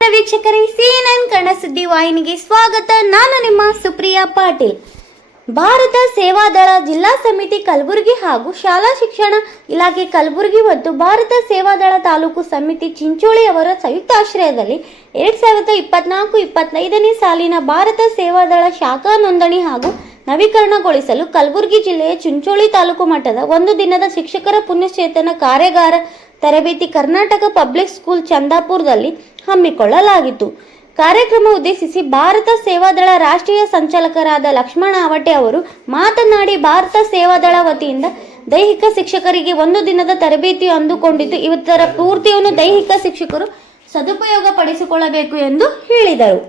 ವೀಕ್ಷಕರೇ, CNN ಕನ್ನಡ ಸುದ್ದಿ ವಾಹಿನಿಗೆ ಸ್ವಾಗತ. ನಾನು ನಿಮ್ಮ ಸುಪ್ರಿಯಾ ಪಾಟೀಲ್. ಭಾರತ ಸೇವಾದಳ ಜಿಲ್ಲಾ ಸಮಿತಿ ಕಲಬುರಗಿ ಹಾಗೂ ಶಾಲಾ ಶಿಕ್ಷಣ ಇಲಾಖೆ ಕಲಬುರಗಿ ಮತ್ತು ಭಾರತ ಸೇವಾದಳ ತಾಲೂಕು ಸಮಿತಿ ಚಿಂಚೋಳಿ ಅವರ ಸಂಯುಕ್ತಾಶ್ರಯದಲ್ಲಿ 2024-25ನೇ ಸಾಲಿನ ಭಾರತ ಸೇವಾದಳ ಶಾಖಾ ನೋಂದಣಿ ಹಾಗೂ ನವೀಕರಣಗೊಳಿಸಲು ಕಲಬುರಗಿ ಜಿಲ್ಲೆಯ ಚಿಂಚೋಳಿ ತಾಲೂಕು ಮಟ್ಟದ ಒಂದು ದಿನದ ಶಿಕ್ಷಕರ ಪುಣ್ಯಚೇತನ ಕಾರ್ಯಾಗಾರ ತರಬೇತಿ ಕರ್ನಾಟಕ ಪಬ್ಲಿಕ್ ಸ್ಕೂಲ್ ಚಂದಾಪುರದಲ್ಲಿ ಹಮ್ಮಿಕೊಳ್ಳಲಾಗಿತ್ತು. ಕಾರ್ಯಕ್ರಮ ಉದ್ದೇಶಿಸಿ ಭಾರತ ಸೇವಾದಳ ರಾಷ್ಟ್ರೀಯ ಸಂಚಾಲಕರಾದ ಲಕ್ಷ್ಮಣ ಅವಟೆ ಅವರು ಮಾತನಾಡಿ, ಭಾರತ ಸೇವಾದಳ ವತಿಯಿಂದ ದೈಹಿಕ ಶಿಕ್ಷಕರಿಗೆ ಒಂದು ದಿನದ ತರಬೇತಿ ಅಂದುಕೊಂಡಿದ್ದು, ಇವತ್ತರ ಪೂರ್ತಿಯನ್ನು ದೈಹಿಕ ಶಿಕ್ಷಕರು ಸದುಪಯೋಗ ಪಡಿಸಿಕೊಳ್ಳಬೇಕು ಎಂದು ಹೇಳಿದರು.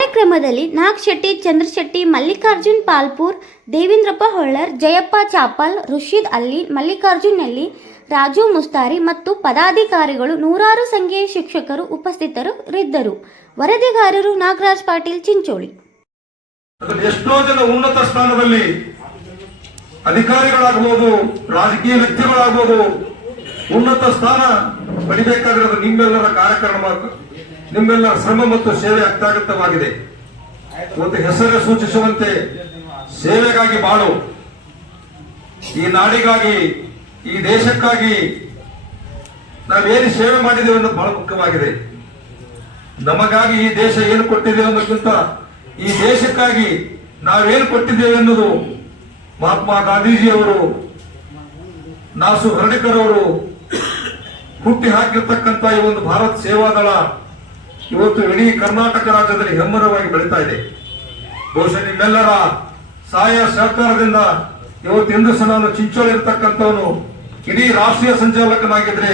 ಕಾರ್ಯಕ್ರಮದಲ್ಲಿ ನಾಗ್ ಶೆಟ್ಟಿ, ಚಂದ್ರಶೆಟ್ಟಿ, ಮಲ್ಲಿಕಾರ್ಜುನ್ ಪಾಲ್ಪೂರ್, ದೇವೇಂದ್ರಪ್ಪ ಹೊಳ್ಳರ್, ಜಯಪ್ಪ ಚಾಪಲ್, ರುಷೀದ್ ಅಲಿ, ಮಲ್ಲಿಕಾರ್ಜುನ್ ಅಲಿ, ರಾಜು ಮುಸ್ತಾರಿ ಮತ್ತು ಪದಾಧಿಕಾರಿಗಳು, ನೂರಾರು ಸಂಖ್ಯೆಯ ಶಿಕ್ಷಕರು ಉಪಸ್ಥಿತರಿದ್ದರು. ವರದಿಗಾರರು ನಾಗರಾಜ್ ಪಾಟೀಲ್, ಚಿಂಚೋಳಿ. ಎಷ್ಟೋ ಜನ ಉನ್ನತ ಸ್ಥಾನದಲ್ಲಿ ಅಧಿಕಾರಿಗಳಾಗಬಹುದು, ರಾಜಕೀಯ ವ್ಯಕ್ತಿಗಳಾಗಬಹುದು, ಉನ್ನತ ಸ್ಥಾನ ಪಡಿಬೇಕಾದ್ರೆ ಅದು ನಿಮ್ಮೆಲ್ಲರ ಕಾರ್ಯಕ್ರಮ, ನಿಮ್ಮೆಲ್ಲರ ಶ್ರಮ ಮತ್ತು ಸೇವೆ ಅತ್ಯಗತ್ಯವಾಗಿದೆ. ಒಂದು ಹೆಸರೇ ಸೂಚಿಸುವಂತೆ ಸೇವೆಗಾಗಿ ಬಾಳು, ಈ ನಾಡಿಗಾಗಿ, ಈ ದೇಶಕ್ಕಾಗಿ ನಾವೇನು ಸೇವೆ ಮಾಡಿದ್ದೇವೆ ಅನ್ನೋದು ಬಹಳ ಮುಖ್ಯವಾಗಿದೆ. ನಮಗಾಗಿ ಈ ದೇಶ ಏನು ಕೊಟ್ಟಿದೆ ಅನ್ನೋದಕ್ಕಿಂತ ಈ ದೇಶಕ್ಕಾಗಿ ನಾವೇನು ಕೊಟ್ಟಿದ್ದೇವೆ ಅನ್ನೋದು ಮಹಾತ್ಮ ಗಾಂಧೀಜಿಯವರು, ನಾಸು ಹರ್ಡೇಕರ್ ಅವರು ಹುಟ್ಟಿ ಹಾಕಿರ್ತಕ್ಕಂಥ ಈ ಒಂದು ಭಾರತ ಸೇವಾದಳ ಇವತ್ತು ಇಡೀ ಕರ್ನಾಟಕ ರಾಜ್ಯದಲ್ಲಿ ಹೆಮ್ಮರವಾಗಿ ಬೆಳೀತಾ ಇದೆ. ಬಹುಶಃ ನಿಮ್ಮೆಲ್ಲರ ಸಹಾಯ ಸಹಕಾರದಿಂದ ಇವತ್ತು ಇಂದು ಸಹ ನಾನು ಚಿಂಚೋಳಿ ಇರ್ತಕ್ಕಂಥವನು ಇಡೀ ರಾಷ್ಟ್ರೀಯ ಸಂಚಾಲಕನಾಗಿದ್ರೆ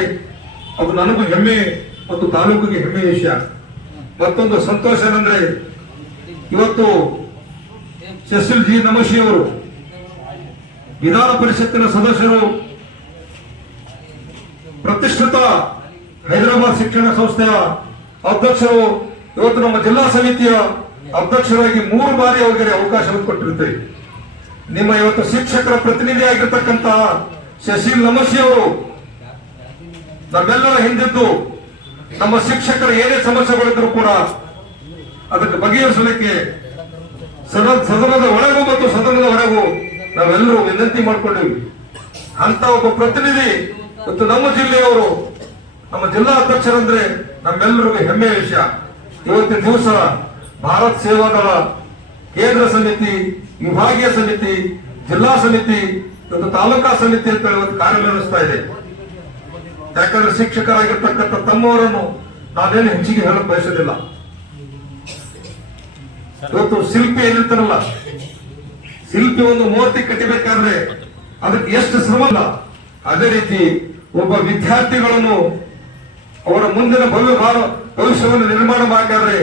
ಅದು ನನಗೂ ಹೆಮ್ಮೆ ಮತ್ತು ತಾಲೂಕಿಗೆ ಹೆಮ್ಮೆ ವಿಷಯ. ಮತ್ತೊಂದು ಸಂತೋಷ ಏನಂದ್ರೆ, ಇವತ್ತು ಸೆಸಿಲ್ ಜಿ ನಮಶಿ ಅವರು ವಿಧಾನ ಪರಿಷತ್ತಿನ ಸದಸ್ಯರು, ಪ್ರತಿಷ್ಠಿತ ಹೈದರಾಬಾದ್ ಶಿಕ್ಷಣ ಸಂಸ್ಥೆಯ ಅಧ್ಯಕ್ಷರು, ಇವತ್ತು ನಮ್ಮ ಜಿಲ್ಲಾ ಸಮಿತಿಯ ಅಧ್ಯಕ್ಷರಾಗಿ 3 ಬಾರಿ ಅವರಿಗೆ ಅವಕಾಶವನ್ನು ಕೊಟ್ಟಿರುತ್ತೇವೆ. ನಿಮ್ಮ ಇವತ್ತು ಶಿಕ್ಷಕರ ಪ್ರತಿನಿಧಿಯಾಗಿರ್ತಕ್ಕಂಥ ಸೆಸಿಲ್ ನಮಶಿ ಅವರು ನಮ್ಮೆಲ್ಲರ ಹಿಂದಿದ್ದು ನಮ್ಮ ಶಿಕ್ಷಕರ ಏನೇ ಸಮಸ್ಯೆಗಳಿದ್ರು ಕೂಡ ಅದಕ್ಕೆ ಬಗೆಹರಿಸಲಿಕ್ಕೆ ಸದನದ ಒಳಗೂ ಮತ್ತು ಸದನದ ಹೊರಗೂ ನಾವೆಲ್ಲರೂ ವಿನಂತಿ ಮಾಡಿಕೊಂಡಿವಿ. ಅಂತ ಒಬ್ಬ ಪ್ರತಿನಿಧಿ ಮತ್ತು ನಮ್ಮ ಜಿಲ್ಲೆಯವರು, ನಮ್ಮ ಜಿಲ್ಲಾ ಅಧ್ಯಕ್ಷರಂದ್ರೆ ನಮ್ಮೆಲ್ಲರಿಗೂ ಹೆಮ್ಮೆಯ ವಿಷಯ. ಇವತ್ತಿನ ದಿವಸ ಭಾರತ ಸೇವಾದಳ ಕೇಂದ್ರ ಸಮಿತಿ, ವಿಭಾಗೀಯ ಸಮಿತಿ, ಜಿಲ್ಲಾ ಸಮಿತಿ ಮತ್ತು ತಾಲೂಕಾ ಸಮಿತಿ ಅಂತ ಇವತ್ತು ಕಾರ್ಯನಿರ್ವಹಿಸ್ತಾ ಇದೆ. ಯಾಕಂದ್ರೆ ಶಿಕ್ಷಕರಾಗಿರ್ತಕ್ಕಂಥ ತಮ್ಮವರನ್ನು ನಾವೇನು ಹೆಚ್ಚಿಗೆ ಹೇಳಕ್ ಬಯಸೋದಿಲ್ಲ. ಇವತ್ತು ಶಿಲ್ಪಿ ಏನಿರ್ತಾರಲ್ಲ, ಶಿಲ್ಪಿ ಒಂದು ಮೂರ್ತಿ ಕಟ್ಟಿಬೇಕಾದ್ರೆ ಅದಕ್ಕೆ ಎಷ್ಟು ಶ್ರಮ ಇಲ್ಲ, ಅದೇ ರೀತಿ ಒಬ್ಬ ವಿದ್ಯಾರ್ಥಿಗಳನ್ನು ಅವರ ಮುಂದಿನ ಭವಿಷ್ಯವನ್ನು ನಿರ್ಮಾಣ ಮಾಡಬೇಕಾದ್ರೆ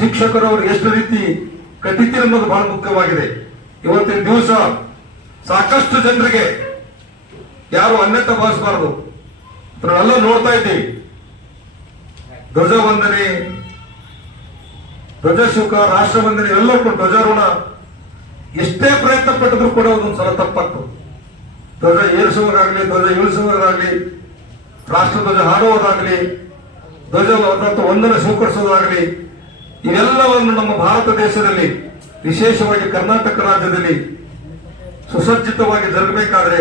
ಶಿಕ್ಷಕರು ಅವರು ಎಷ್ಟು ರೀತಿ ಕಟ್ಟಿತೀರ ಅನ್ನೋದು ಬಹಳ ಮುಖ್ಯವಾಗಿದೆ. ಇವತ್ತಿನ ದಿವಸ ಸಾಕಷ್ಟು ಜನರಿಗೆ ಯಾರು ಅನ್ಯತಾ ಭಾವಿಸಬಾರದು. ನಾವೆಲ್ಲ ನೋಡ್ತಾ ಇದ್ದೀವಿ, ಧ್ವಜ ವಂದನೆ, ಧ್ವಜ ಶುಕ, ರಾಷ್ಟ್ರ ವಂದನೆ ಎಲ್ಲ ಧ್ವಜಾರೋಹಣ ಎಷ್ಟೇ ಪ್ರಯತ್ನ ಪಟ್ಟಿದ್ರು ಕೂಡ ಒಂದೊಂದ್ಸಲ ತಪ್ಪಾಗ್ತದೆ. ಧ್ವಜ ಏರಿಸುವುದಾಗ್ಲಿ, ಧ್ವಜ ಇಳಿಸುವುದಾಗ್ಲಿ, ರಾಷ್ಟ್ರ ಧ್ವಜ ಹಾಡುವುದಾಗ್ಲಿ, ಧ್ವಜ ವಂದನೆ ಸ್ವೀಕರಿಸುವುದಾಗ್ಲಿ, ಇವೆಲ್ಲವನ್ನು ನಮ್ಮ ಭಾರತ ದೇಶದಲ್ಲಿ, ವಿಶೇಷವಾಗಿ ಕರ್ನಾಟಕ ರಾಜ್ಯದಲ್ಲಿ ಸುಸಜ್ಜಿತವಾಗಿ ಜರುಗಬೇಕಾದ್ರೆ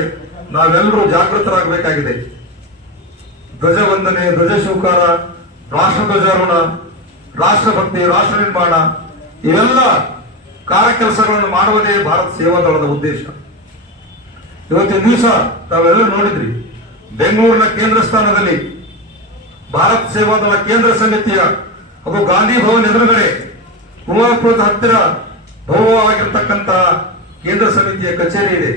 ನಾವೆಲ್ಲರೂ ಜಾಗೃತರಾಗಬೇಕಾಗಿದೆ. ಧ್ವಜ ವಂದನೆ, ಧ್ವಜ ಸ್ವೀಕಾರ, ರಾಷ್ಟ್ರ ಧ್ವಜಾರೋಹಣ, ರಾಷ್ಟ್ರಭಕ್ತಿ, ರಾಷ್ಟ್ರ ನಿರ್ಮಾಣ ಇವೆಲ್ಲ ಕಾರ್ಯಕೆಲಸಗಳನ್ನು ಮಾಡುವುದೇ ಭಾರತ ಸೇವಾದಳದ ಉದ್ದೇಶ. ಇವತ್ತಿನ ದಿವಸ ತಾವೆಲ್ಲ ನೋಡಿದ್ರಿ, ಬೆಂಗಳೂರಿನ ಕೇಂದ್ರ ಸ್ಥಾನದಲ್ಲಿ ಭಾರತ ಸೇವಾದಳ ಕೇಂದ್ರ ಸಮಿತಿಯ ಅದು ಗಾಂಧಿ ಭವನ್ ಎದುರುಗಡೆ ಕುಮಾರಪುರದ ಹತ್ತಿರ ಭವ್ಯವಾಗಿರ್ತಕ್ಕಂಥ ಕೇಂದ್ರ ಸಮಿತಿಯ ಕಚೇರಿ ಇದೆ.